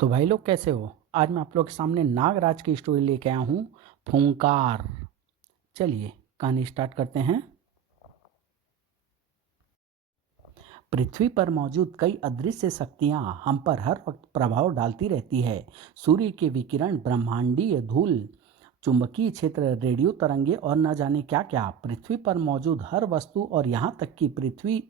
तो भाई लोग कैसे हो। आज मैं आप लोग के सामने नागराज की स्टोरी लेके आया हूँ। फूंकार। चलिए कहानी स्टार्ट करते हैं। पृथ्वी पर मौजूद कई अदृश्य शक्तियाँ हम पर हर वक्त प्रभाव डालती रहती है। सूर्य के विकिरण, ब्रह्मांडीय धूल, चुंबकीय क्षेत्र, रेडियो तरंगे और न जाने क्या क्या पृथ्वी पर मौजूद हर वस्तु और यहाँ तक कि पृथ्वी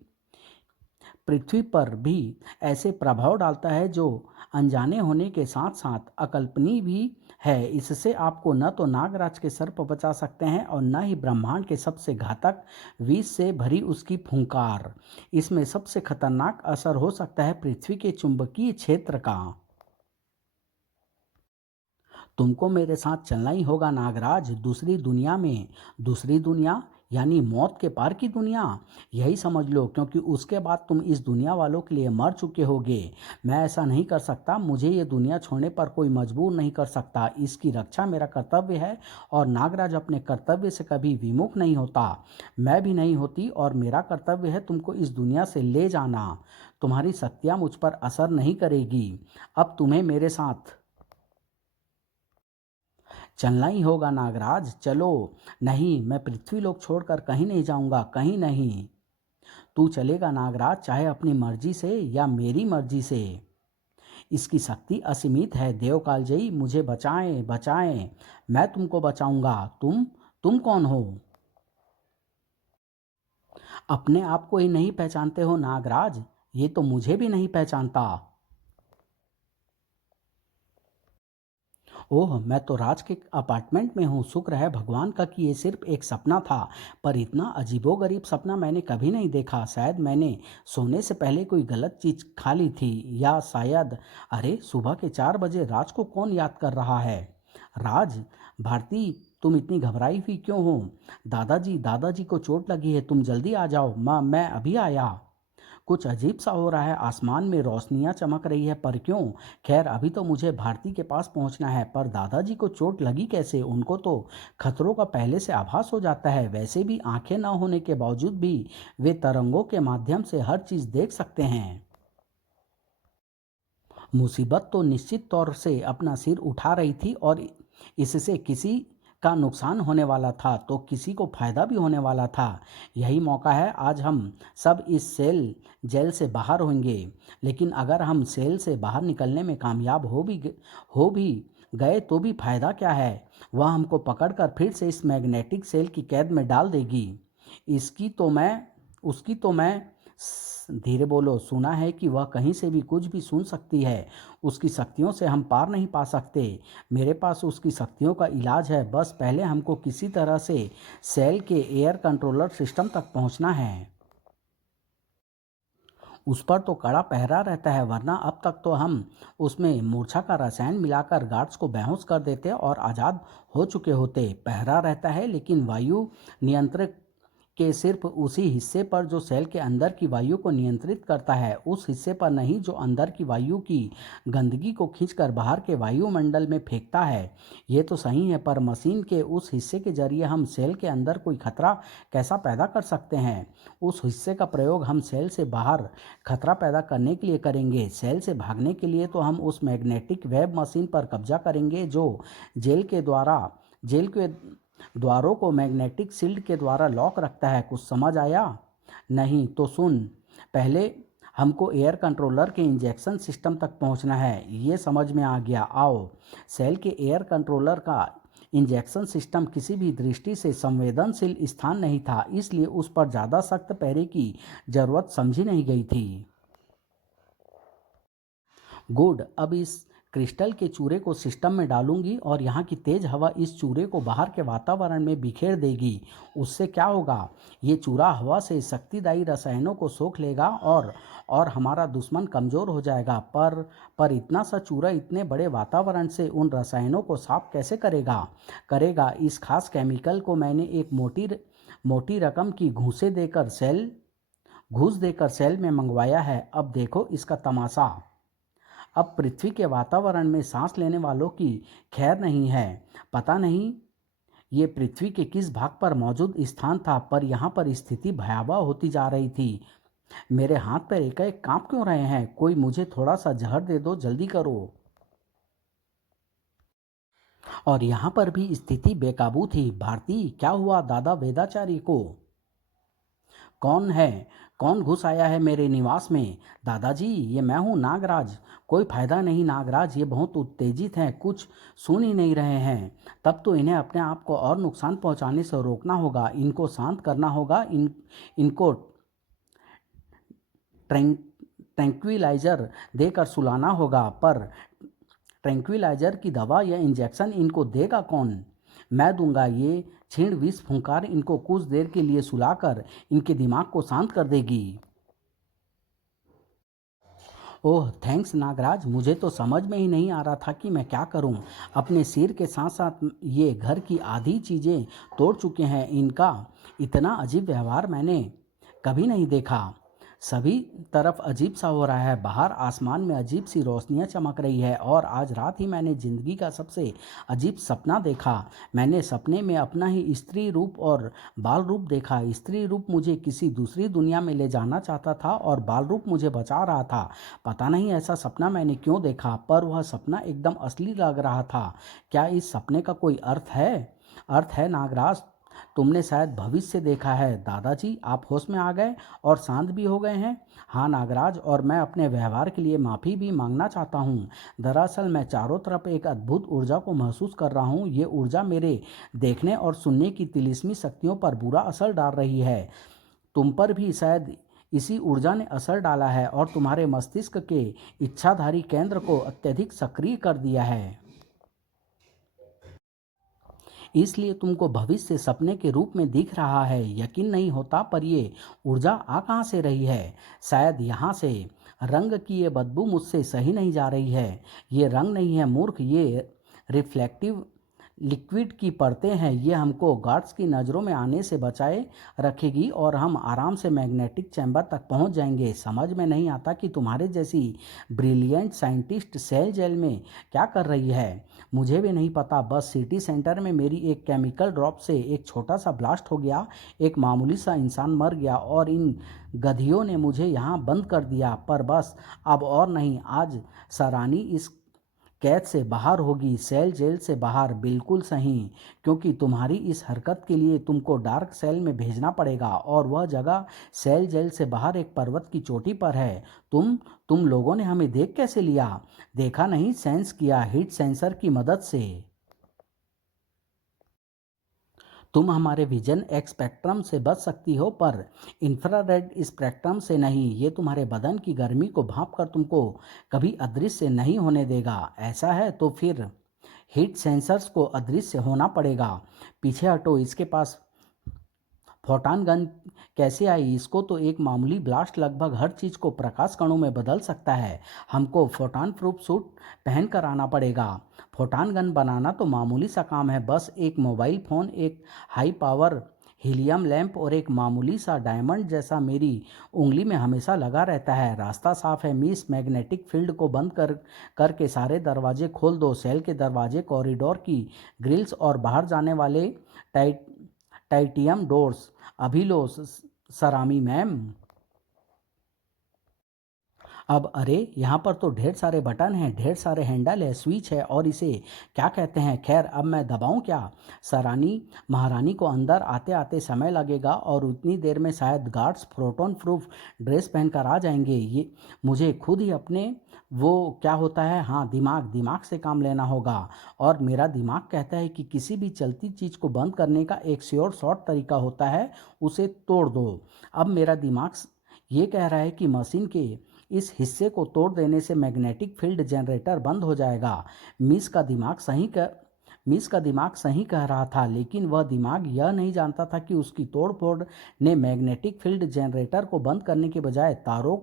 पृथ्वी पर भी ऐसे प्रभाव डालता है जो अनजाने होने के साथ साथ अकल्पनीय भी है। इससे आपको न तो नागराज के सर्प बचा सकते हैं और न ही ब्रह्मांड के सबसे घातक विष से भरी उसकी फूंकार। इसमें सबसे खतरनाक असर हो सकता है पृथ्वी के चुंबकीय क्षेत्र का। तुमको मेरे साथ चलना ही होगा नागराज, दूसरी दुनिया में। दूसरी दुनिया यानी मौत के पार की दुनिया, यही समझ लो, क्योंकि उसके बाद तुम इस दुनिया वालों के लिए मर चुके होगे। मैं ऐसा नहीं कर सकता, मुझे ये दुनिया छोड़ने पर कोई मजबूर नहीं कर सकता। इसकी रक्षा मेरा कर्तव्य है और नागराज अपने कर्तव्य से कभी विमुख नहीं होता। मैं भी नहीं होती और मेरा कर्तव्य है तुमको इस दुनिया से ले जाना। तुम्हारी शक्तियाँ मुझ पर असर नहीं करेगी। अब तुम्हें मेरे साथ चलना ही होगा नागराज, चलो। नहीं, मैं पृथ्वी लोक छोड़कर कहीं नहीं जाऊंगा, कहीं नहीं। तू चलेगा नागराज, चाहे अपनी मर्जी से या मेरी मर्जी से। इसकी शक्ति असीमित है। देव कालजयी, मुझे बचाएं, बचाएं। मैं तुमको बचाऊंगा। तुम कौन हो? अपने आप को ही नहीं पहचानते हो नागराज? ये तो मुझे भी नहीं पहचानता। ओह, मैं तो राज के अपार्टमेंट में हूँ। शुक्र है भगवान का कि ये सिर्फ एक सपना था। पर इतना अजीबोगरीब सपना मैंने कभी नहीं देखा। शायद मैंने सोने से पहले कोई गलत चीज खा ली थी, या शायद। अरे, सुबह के 4 बजे राज को कौन याद कर रहा है? राज, भारती, तुम इतनी घबराई हुई क्यों हो? दादाजी, दादाजी को चोट लगी है, तुम जल्दी आ जाओ। माँ, मैं अभी आया। कुछ अजीब सा हो रहा है, आसमान में रोशनियां चमक रही है, पर क्यों? खैर, अभी तो मुझे भारती के पास पहुंचना है। पर दादाजी को चोट लगी कैसे? उनको तो खतरों का पहले से आभास हो जाता है। वैसे भी आंखें न होने के बावजूद भी वे तरंगों के माध्यम से हर चीज देख सकते हैं। मुसीबत तो निश्चित तौर से अपना सिर उठा रही थी और इससे किसी का नुकसान होने वाला था तो किसी को फायदा भी होने वाला था। यही मौका है, आज हम सब इस जेल से बाहर होंगे। लेकिन अगर हम सेल से बाहर निकलने में कामयाब हो भी गए तो भी फायदा क्या है? वह हमको पकड़कर फिर से इस मैग्नेटिक सेल की कैद में डाल देगी। इसकी तो मैं उसकी तो मैं धीरे बोलो। सुना है कि वह कहीं से भी कुछ भी सुन सकती है। उसकी शक्तियों से हम पार नहीं पा सकते। मेरे पास उसकी शक्तियों का इलाज है। बस पहले हमको किसी तरह से सेल के एयर कंट्रोलर सिस्टम तक पहुंचना है। उस पर तो कड़ा पहरा रहता है, वरना अब तक तो हम उसमें मूर्छा का रसायन मिलाकर गार्ड्स को बेहोश कर देते और आज़ाद हो चुके होते। पहरा रहता है, लेकिन वायु नियंत्रक के सिर्फ उसी हिस्से पर जो सेल के अंदर की वायु को नियंत्रित करता है, उस हिस्से पर नहीं जो अंदर की वायु की गंदगी को खींचकर बाहर के वायुमंडल में फेंकता है। ये तो सही है, पर मशीन के उस हिस्से के जरिए हम सेल के अंदर कोई खतरा कैसा पैदा कर सकते हैं? उस हिस्से का प्रयोग हम सेल से बाहर खतरा पैदा करने के लिए करेंगे। सेल से भागने के लिए तो हम उस मैग्नेटिक वेब मशीन पर कब्जा करेंगे जो जेल के द्वारों को मैग्नेटिक शील्ड के द्वारा लॉक रखता है। कुछ समझ आया? नहीं तो सुन, पहले हमको एयर कंट्रोलर के इंजेक्शन सिस्टम तक पहुंचना है। ये समझ में आ गया, आओ। सेल के एयर कंट्रोलर का इंजेक्शन सिस्टम किसी भी दृष्टि से संवेदनशील स्थान नहीं था, इसलिए उस पर ज़्यादा सख्त पहरे की जरूरत समझी नहीं गई थी। गुड, अब इस क्रिस्टल के चूरे को सिस्टम में डालूंगी और यहाँ की तेज हवा इस चूरे को बाहर के वातावरण में बिखेर देगी। उससे क्या होगा? ये चूरा हवा से शक्तिदायी रसायनों को सोख लेगा और हमारा दुश्मन कमज़ोर हो जाएगा। पर इतना सा चूरा इतने बड़े वातावरण से उन रसायनों को साफ कैसे करेगा? इस खास केमिकल को मैंने एक मोटी रकम की घूस देकर सेल में मंगवाया है। अब देखो इसका तमाशा। अब पृथ्वी के वातावरण में सांस लेने वालों की खैर नहीं है। पता नहीं ये पृथ्वी के किस भाग पर मौजूद स्थान था, पर यहाँ पर स्थिति भयावह होती जा रही थी। मेरे हाथ पैर एकाएक कांप क्यों रहे हैं? कोई मुझे थोड़ा सा जहर दे दो, जल्दी करो। और यहाँ पर भी स्थिति बेकाबू थी। भारती, क्या हुआ दादा वेदाचार्य को? कौन है? कौन घुस आया है मेरे निवास में? दादाजी, ये मैं हूँ नागराज। कोई फायदा नहीं नागराज, ये बहुत उत्तेजित हैं, कुछ सुन ही नहीं रहे हैं। तब तो इन्हें अपने आप को और नुकसान पहुंचाने से रोकना होगा, इनको शांत करना होगा, इनको ट्रैंक्विलाइजर देकर सुलाना होगा। पर ट्रैंक्विलाइजर की दवा या इंजेक्शन इनको देगा कौन? मैं दूंगा। ये क्षीण विष फुंकार इनको कुछ देर के लिए सुलाकर इनके दिमाग को शांत कर देगी। ओह थैंक्स नागराज, मुझे तो समझ में ही नहीं आ रहा था कि मैं क्या करूं। अपने सिर के साथ साथ ये घर की आधी चीज़ें तोड़ चुके हैं। इनका इतना अजीब व्यवहार मैंने कभी नहीं देखा। सभी तरफ अजीब सा हो रहा है। बाहर आसमान में अजीब सी रोशनियां चमक रही है और आज रात ही मैंने ज़िंदगी का सबसे अजीब सपना देखा। मैंने सपने में अपना ही स्त्री रूप और बाल रूप देखा। स्त्री रूप मुझे किसी दूसरी दुनिया में ले जाना चाहता था और बाल रूप मुझे बचा रहा था। पता नहीं ऐसा सपना मैंने क्यों देखा, पर वह सपना एकदम असली लग रहा था। क्या इस सपने का कोई अर्थ है? अर्थ है नागराज, तुमने शायद भविष्य देखा है। दादाजी, आप होश में आ गए और शांत भी हो गए हैं। हाँ नागराज, और मैं अपने व्यवहार के लिए माफ़ी भी मांगना चाहता हूँ। दरअसल मैं चारों तरफ एक अद्भुत ऊर्जा को महसूस कर रहा हूँ। ये ऊर्जा मेरे देखने और सुनने की तिलिस्मी शक्तियों पर बुरा असर डाल रही है। तुम पर भी शायद इसी ऊर्जा ने असर डाला है और तुम्हारे मस्तिष्क के इच्छाधारी केंद्र को अत्यधिक सक्रिय कर दिया है। इसलिए तुमको भविष्य सपने के रूप में दिख रहा है। यकीन नहीं होता, पर ये ऊर्जा आ कहाँ से रही है? शायद यहाँ से। रंग की ये बदबू मुझसे सही नहीं जा रही है। ये रंग नहीं है मूर्ख, ये रिफ्लेक्टिव लिक्विड की परतें हैं। ये हमको गार्ड्स की नज़रों में आने से बचाए रखेगी और हम आराम से मैग्नेटिक चैम्बर तक पहुंच जाएंगे। समझ में नहीं आता कि तुम्हारे जैसी ब्रिलियंट साइंटिस्ट सेल जेल में क्या कर रही है। मुझे भी नहीं पता, बस सिटी सेंटर में मेरी एक केमिकल ड्रॉप से एक छोटा सा ब्लास्ट हो गया, एक मामूली सा इंसान मर गया और इन गधियों ने मुझे यहाँ बंद कर दिया। पर बस अब और नहीं, आज सरानी इस कैद से बाहर होगी, सेल जेल से बाहर। बिल्कुल सही, क्योंकि तुम्हारी इस हरकत के लिए तुमको डार्क सेल में भेजना पड़ेगा और वह जगह सेल जेल से बाहर एक पर्वत की चोटी पर है। तुम लोगों ने हमें देख कैसे लिया? देखा नहीं, सेंस किया, हीट सेंसर की मदद से। तुम हमारे विजन स्पेक्ट्रम से बच सकती हो, पर इंफ्रारेड स्पेक्ट्रम से नहीं। ये तुम्हारे बदन की गर्मी को भाप कर तुमको कभी अदृश्य नहीं होने देगा। ऐसा है तो फिर हीट सेंसर्स को अदृश्य होना पड़ेगा। पीछे हटो, इसके पास फोटान गन कैसे आई? इसको तो एक मामूली ब्लास्ट लगभग हर चीज़ को प्रकाश कणों में बदल सकता है। हमको फोटान प्रूफ सूट पहन कर आना पड़ेगा। फोटान गन बनाना तो मामूली सा काम है, बस एक मोबाइल फ़ोन, एक हाई पावर हीलियम लैंप और एक मामूली सा डायमंड जैसा मेरी उंगली में हमेशा लगा रहता है। रास्ता साफ है मिस। मैग्नेटिक फील्ड को बंद करके सारे दरवाजे खोल दो, सेल के दरवाजे, कॉरिडोर की ग्रिल्स और बाहर जाने वाले टाइट टाइटियम डोर्स। अभी लो सरामी मैम। अब अरे, यहाँ पर तो ढेर सारे बटन हैं, ढेर सारे हैंडल है, स्विच है, और इसे क्या कहते हैं? खैर, अब मैं दबाऊं क्या? सरानी महारानी को अंदर आते आते समय लगेगा और उतनी देर में शायद गार्ड्स प्रोटोन प्रूफ ड्रेस पहनकर आ जाएंगे। ये मुझे खुद ही अपने वो क्या होता है, हाँ, दिमाग से काम लेना होगा। और मेरा दिमाग कहता है कि किसी भी चलती चीज़ को बंद करने का एक श्योर शॉर्ट तरीका होता है, उसे तोड़ दो। अब मेरा दिमाग ये कह रहा है कि मशीन के इस हिस्से को तोड़ देने से मैग्नेटिक फील्ड जनरेटर बंद हो जाएगा। मिस का दिमाग सही कर मिस का दिमाग सही कह रहा था, लेकिन वह दिमाग यह नहीं जानता था कि उसकी तोड़फोड़ ने मैग्नेटिक फील्ड जनरेटर को बंद करने के बजाय तारों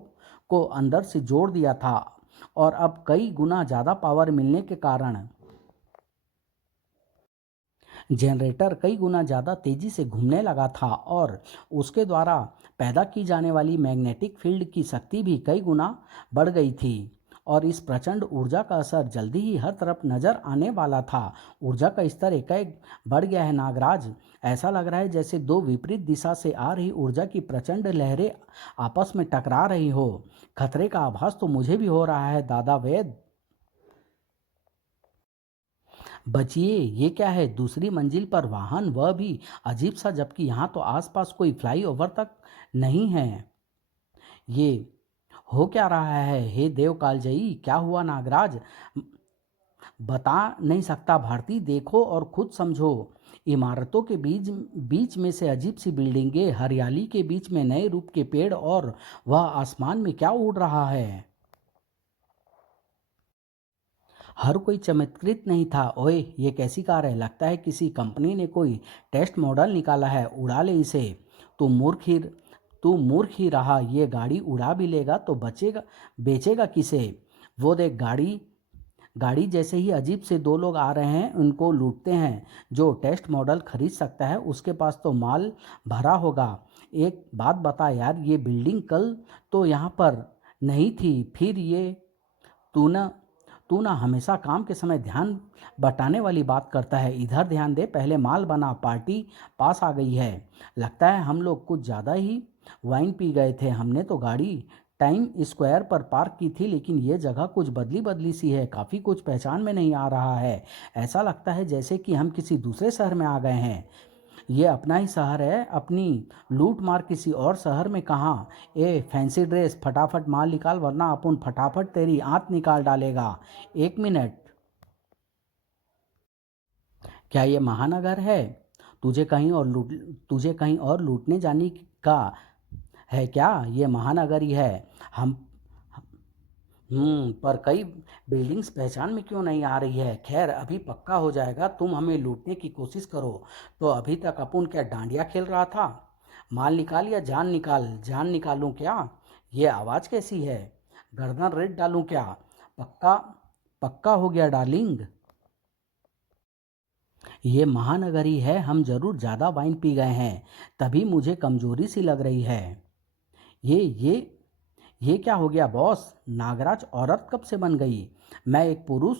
को अंदर से जोड़ दिया था और अब कई गुना ज़्यादा पावर मिलने के कारण जनरेटर कई गुना ज़्यादा तेज़ी से घूमने लगा था और उसके द्वारा पैदा की जाने वाली मैग्नेटिक फील्ड की शक्ति भी कई गुना बढ़ गई थी। और इस प्रचंड ऊर्जा का असर जल्दी ही हर तरफ नजर आने वाला था। ऊर्जा का स्तर एकाएक बढ़ गया है नागराज। ऐसा लग रहा है जैसे दो विपरीत दिशा से आ रही ऊर्जा की प्रचंड लहरें आपस में टकरा रही हो। खतरे का आभास तो मुझे भी हो रहा है दादा वैद। बचिए, ये क्या है? दूसरी मंजिल पर वाहन, वह भी अजीब सा, जबकि यहाँ तो आसपास कोई फ्लाईओवर तक नहीं है। ये हो क्या रहा है? हे देव कालजयी, क्या हुआ नागराज? बता नहीं सकता भारती, देखो और खुद समझो। इमारतों के बीच बीच में से अजीब सी बिल्डिंगें, हरियाली के बीच में नए रूप के पेड़, और वह आसमान में क्या उड़ रहा है? हर कोई चमत्कृत नहीं था। ओए, ये कैसी कार है? लगता है किसी कंपनी ने कोई टेस्ट मॉडल निकाला है। उड़ा ले इसे। तू मूर्ख ही तू मूर्ख ही रहा। ये गाड़ी उड़ा भी लेगा तो बचेगा, बेचेगा किसे? वो देख, गाड़ी गाड़ी जैसे ही अजीब से दो लोग आ रहे हैं, उनको लूटते हैं। जो टेस्ट मॉडल खरीद सकता है उसके पास तो माल भरा होगा। एक बात बता यार, ये बिल्डिंग कल तो यहाँ पर नहीं थी, फिर ये तू ना तू ना हमेशा काम के समय ध्यान बटाने वाली बात करता है। इधर ध्यान दे, पहले माल बना। पार्टी पास आ गई है। लगता है हम लोग कुछ ज़्यादा ही वाइन पी गए थे। हमने तो गाड़ी टाइम स्क्वायर पर पार्क की थी, लेकिन ये जगह कुछ बदली बदली सी है। काफ़ी कुछ पहचान में नहीं आ रहा है। ऐसा लगता है जैसे कि हम किसी दूसरे शहर में आ गए हैं। ये अपना ही शहर है, अपनी लूट मार किसी और शहर में कहाँ? ए फैंसी ड्रेस, फटाफट माल निकाल, वरना अपन फटाफट तेरी आंत निकाल डालेगा। 1 मिनट। क्या ये महानगर है? तुझे कहीं और लूट तुझे कहीं और लूटने जाने का है क्या? ये महानगर ही है। हम पर कई बिल्डिंग्स पहचान में क्यों नहीं आ रही है? खैर, अभी पक्का हो जाएगा। तुम हमें लूटने की कोशिश करो तो अभी तक अपन क्या डांडिया खेल रहा था? माल निकाल या जान निकाल? जान निकालूं क्या? ये आवाज़ कैसी है? गर्दन रेत डालूं क्या? पक्का पक्का हो गया डार्लिंग। ये महानगरी है। हम जरूर ज़्यादा वाइन पी गए हैं, तभी मुझे कमजोरी सी लग रही है। ये ये ये क्या हो गया बॉस? नागराज औरत कब से बन गई? मैं एक पुरुष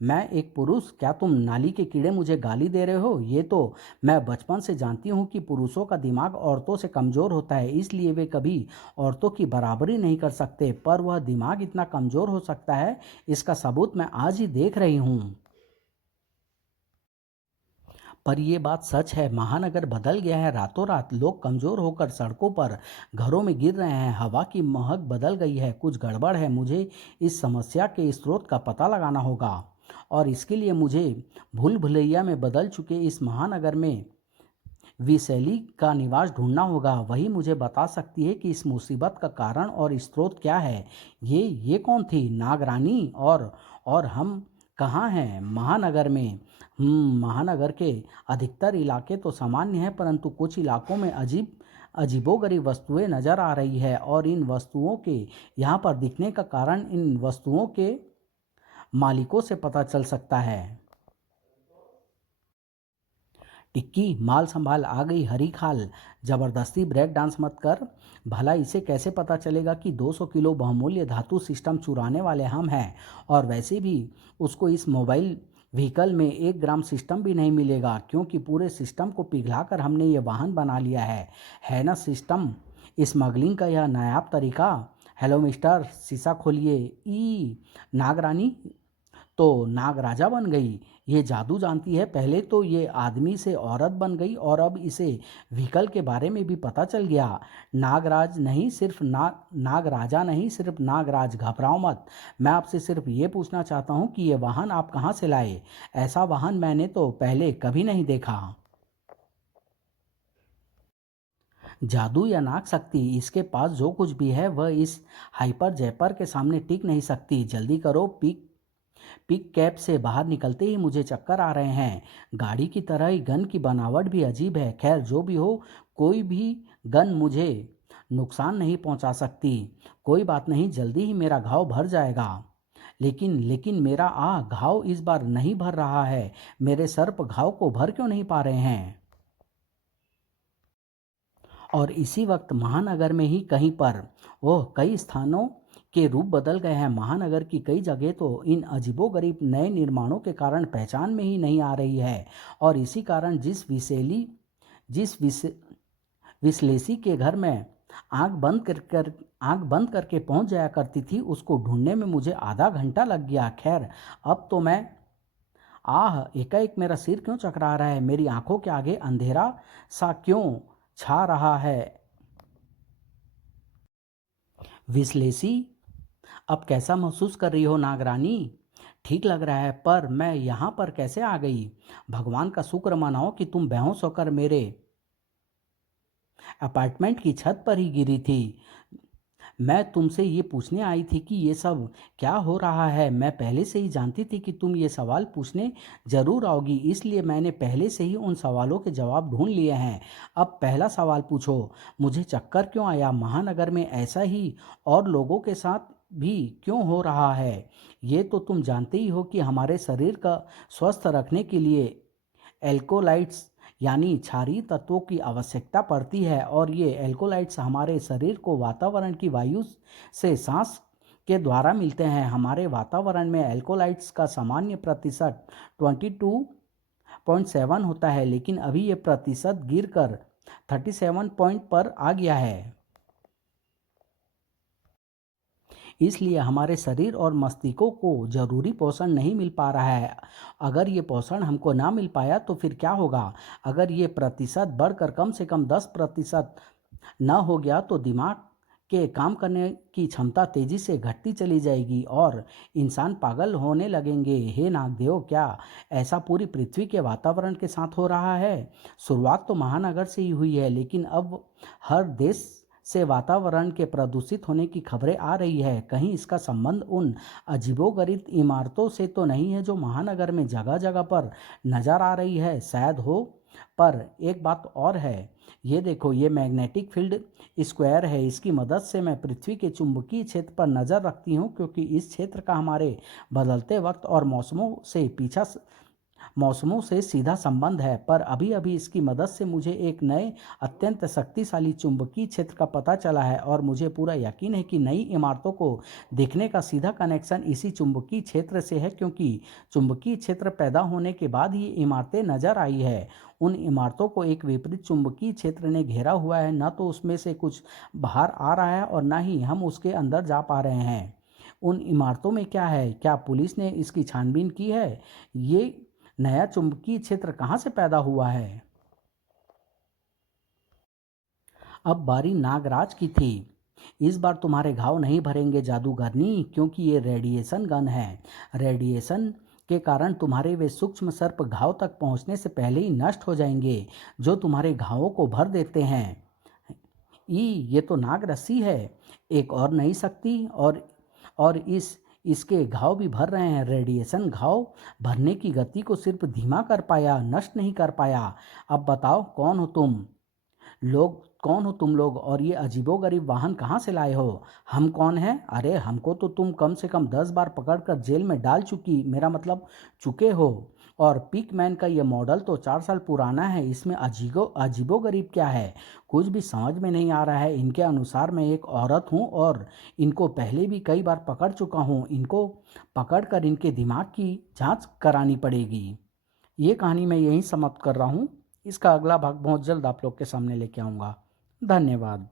मैं एक पुरुष? क्या तुम नाली के कीड़े मुझे गाली दे रहे हो? ये तो मैं बचपन से जानती हूँ कि पुरुषों का दिमाग औरतों से कमज़ोर होता है, इसलिए वे कभी औरतों की बराबरी नहीं कर सकते। पर वह दिमाग इतना कमज़ोर हो सकता है, इसका सबूत मैं आज ही देख रही हूँ। पर ये बात सच है, महानगर बदल गया है रातों रात। लोग कमज़ोर होकर सड़कों पर, घरों में गिर रहे हैं। हवा की महक बदल गई है। कुछ गड़बड़ है। मुझे इस समस्या के स्रोत का पता लगाना होगा, और इसके लिए मुझे भूल भुलैया में बदल चुके इस महानगर में विशैली का निवास ढूंढना होगा। वही मुझे बता सकती है कि इस मुसीबत का कारण और स्रोत क्या है। ये कौन थी? नागरानी? और हम कहाँ हैं? महानगर में। महानगर के अधिकतर इलाके तो सामान्य हैं, परंतु कुछ इलाकों में अजीबोगरीब वस्तुएं नजर आ रही है, और इन वस्तुओं के यहाँ पर दिखने का कारण इन वस्तुओं के मालिकों से पता चल सकता है। टिक्की, माल संभाल, आ गई हरी खाल। जबरदस्ती ब्रेक डांस मत कर। भला इसे कैसे पता चलेगा कि 200 किलो बहुमूल्य धातु सिस्टम चुराने वाले हम हैं? और वैसे भी उसको इस मोबाइल व्हीकल में 1 ग्राम सिस्टम भी नहीं मिलेगा, क्योंकि पूरे सिस्टम को पिघलाकर हमने ये वाहन बना लिया है ना सिस्टम? स्मगलिंग का यह नायाब तरीका। हेलो मिस्टर, शीशा खोलिए। ई नागरानी तो नागराजा बन गई। ये जादू जानती है। पहले तो ये आदमी से औरत बन गई, और अब इसे व्हीकल के बारे में भी पता चल गया। नागराजा नहीं, सिर्फ नागराज। घबराओ मत। मैं आपसे सिर्फ ये पूछना चाहता हूँ कि ये वाहन आप कहाँ से लाए? ऐसा वाहन मैंने तो पहले कभी नहीं देखा। जादू या नाग शक्ति, इसके पास जो कुछ भी है वह इस हाइपर जैपर के सामने टिक नहीं सकती। जल्दी करो। पिक कैप से बाहर निकलते ही मुझे चक्कर आ रहे हैं। गाड़ी की तरह ही गन की बनावट भी अजीब है। खैर, जो भी हो, कोई भी गन मुझे नुकसान नहीं पहुंचा सकती। कोई बात नहीं, जल्दी ही मेरा घाव भर जाएगा। लेकिन लेकिन मेरा घाव इस बार नहीं भर रहा है। मेरे सर्प घाव को भर क्यों नहीं पा रहे हैं? और इसी वक्त महानगर में ही कहीं पर, ओह, कई स्थानों के रूप बदल गए हैं। महानगर की कई जगह तो इन अजीबोगरीब नए निर्माणों के कारण पहचान में ही नहीं आ रही है। और इसी कारण जिस विश्लेषी के घर में आंख बंद करके पहुंच जाया करती थी, उसको ढूंढने में मुझे आधा घंटा लग गया। खैर, अब तो मैं आह, एकाएक मेरा सिर क्यों चकरा रहा है, मेरी आंखों के आगे अंधेरा सा क्यों छा रहा है। विश्लेषी, अब कैसा महसूस कर रही हो नागरानी? ठीक लग रहा है, पर मैं यहाँ पर कैसे आ गई? भगवान का शुक्र मनाओ कि तुम बेहोश होकर मेरे अपार्टमेंट की छत पर ही गिरी थी। मैं तुमसे ये पूछने आई थी कि ये सब क्या हो रहा है। मैं पहले से ही जानती थी कि तुम ये सवाल पूछने ज़रूर आओगी, इसलिए मैंने पहले से ही उन सवालों के जवाब ढूंढ लिए हैं। अब पहला सवाल पूछो, मुझे चक्कर क्यों आया? महानगर में ऐसा ही और लोगों के साथ भी क्यों हो रहा है? ये तो तुम जानते ही हो कि हमारे शरीर का स्वस्थ रखने के लिए एल्कोलाइट्स यानी क्षारीय तत्वों की आवश्यकता पड़ती है, और ये एल्कोलाइट्स हमारे शरीर को वातावरण की वायु से सांस के द्वारा मिलते हैं। हमारे वातावरण में एल्कोलाइट्स का सामान्य प्रतिशत 22.7 होता है, लेकिन अभी ये प्रतिशत गिरकर 37 पॉइंट पर आ गया है। इसलिए हमारे शरीर और मस्तिष्कों को जरूरी पोषण नहीं मिल पा रहा है। अगर ये पोषण हमको ना मिल पाया तो फिर क्या होगा? अगर ये प्रतिशत बढ़कर कम से कम 10% ना हो गया तो दिमाग के काम करने की क्षमता तेजी से घटती चली जाएगी और इंसान पागल होने लगेंगे। हे नागदेव, क्या ऐसा पूरी पृथ्वी के वातावरण के साथ हो रहा है? शुरुआत तो महानगर से ही हुई है, लेकिन अब हर देश से वातावरण के प्रदूषित होने की खबरें आ रही है। कहीं इसका संबंध उन अजीबोगरीब इमारतों से तो नहीं है जो महानगर में जगह जगह पर नजर आ रही है? शायद हो, पर एक बात और है। ये देखो, ये मैग्नेटिक फील्ड स्क्वायर है। इसकी मदद से मैं पृथ्वी के चुंबकीय क्षेत्र पर नज़र रखती हूँ, क्योंकि इस क्षेत्र का हमारे बदलते वक्त और मौसमों से सीधा संबंध है। पर अभी अभी इसकी मदद से मुझे एक नए अत्यंत शक्तिशाली चुंबकीय क्षेत्र का पता चला है, और मुझे पूरा यकीन है कि नई इमारतों को देखने का सीधा कनेक्शन इसी चुंबकीय क्षेत्र से है, क्योंकि चुंबकीय क्षेत्र पैदा होने के बाद ही इमारतें नजर आई है। उन इमारतों को एक विपरीत चुंबकीय क्षेत्र ने घेरा हुआ है, न तो उसमें से कुछ बाहर आ रहा है और न ही हम उसके अंदर जा पा रहे हैं। उन इमारतों में क्या है? क्या पुलिस ने इसकी छानबीन की है? ये नया चुंबकीय क्षेत्र कहाँ से पैदा हुआ है? अब बारी नागराज की थी। इस बार तुम्हारे घाव नहीं भरेंगे जादूगरनी, क्योंकि ये रेडिएशन गन है। रेडिएशन के कारण तुम्हारे वे सूक्ष्म सर्प घाव तक पहुंचने से पहले ही नष्ट हो जाएंगे, जो तुम्हारे घावों को भर देते हैं। ये तो नाग रस्सी है, एक और नई शक्ति, और इसके घाव भी भर रहे हैं। रेडिएशन घाव भरने की गति को सिर्फ धीमा कर पाया, नष्ट नहीं कर पाया। अब बताओ, कौन हो तुम लोग, और ये अजीबोगरीब वाहन कहाँ से लाए हो? हम कौन हैं? अरे, हमको तो तुम कम से कम 10 बार पकड़कर जेल में डाल चुके हो। और पिकमैन का ये मॉडल तो 4 साल पुराना है, इसमें अजीबोगरीब क्या है? कुछ भी समझ में नहीं आ रहा है। इनके अनुसार मैं एक औरत हूँ और इनको पहले भी कई बार पकड़ चुका हूँ। इनको पकड़कर इनके दिमाग की जांच करानी पड़ेगी। ये कहानी मैं यहीं समाप्त कर रहा हूँ। इसका अगला भाग बहुत जल्द आप लोग के सामने लेके आऊँगा। धन्यवाद।